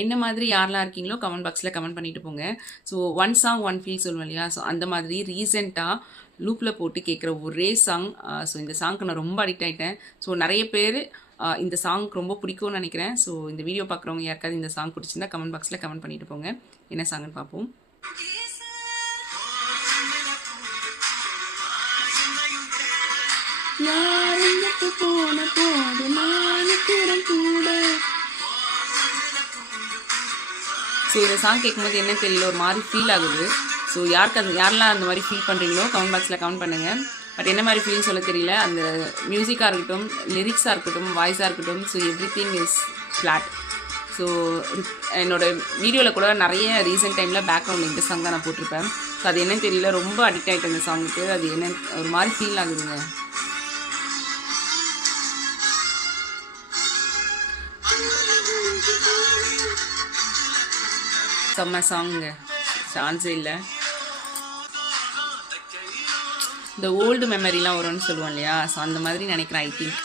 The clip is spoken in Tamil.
என்ன மாதிரி யாரெல்லாம் இருக்கீங்களோ கமெண்ட் பாக்ஸில் கமெண்ட் பண்ணிட்டு போங்க. So one song one feel சொல்லுவோம் இல்லையா? ஸோ அந்த மாதிரி ரீசெண்டாக லூப்பில் போட்டு கேட்குற ஒரே சாங். ஸோ இந்த சாங்க்கு நான் ரொம்ப அடிக்ட் ஆகிட்டேன். ஸோ நிறைய பேர் இந்த சாங் ரொம்ப பிடிக்கும்னு நினைக்கிறேன். ஸோ இந்த வீடியோ பார்க்குறவங்க யாருக்காவது இந்த சாங் பிடிச்சிருந்தா கமெண்ட் பாக்ஸில் கமெண்ட் பண்ணிட்டு போங்க. என்ன சாங்னு பார்ப்போம். ஸோ இந்த சாங் கேட்கும்போது என்ன தெரியல, ஒரு மாதிரி ஃபீல் ஆகுது. ஸோ யாரெல்லாம் அந்த மாதிரி ஃபீல் பண்ணுறீங்களோ கமெண்ட் பாக்ஸில் கமெண்ட் பண்ணுங்கள். பட் என்ன மாதிரி ஃபீல்னு சொல்ல தெரியல. அந்த மியூசிக்காக இருக்கட்டும், லிரிக்ஸாக இருக்கட்டும், வாய்ஸாக இருக்கட்டும், so every thing is flat. So என்னோடய வீடியோவில் கூட நிறைய ரீசெண்ட் டைமில் பேக்ரவுண்டில் இந்த சாங் தான் நான் போட்டிருப்பேன். ஸோ அது என்னன்னு தெரியல, ரொம்ப அடிக்ட் ஆகிட்டேன் இந்த சாங்குக்கு. அது என்ன ஒரு மாதிரி ஃபீல் ஆகுதுங்க. செம்ம சாங்குங்க, சான்ஸே இல்லை. இந்த ஓல்டு மெமரிலாம் வரும்னு சொல்லுவோம் இல்லையா? ஸோ அந்த மாதிரி நினைக்கிறேன் ஐ திங்க்.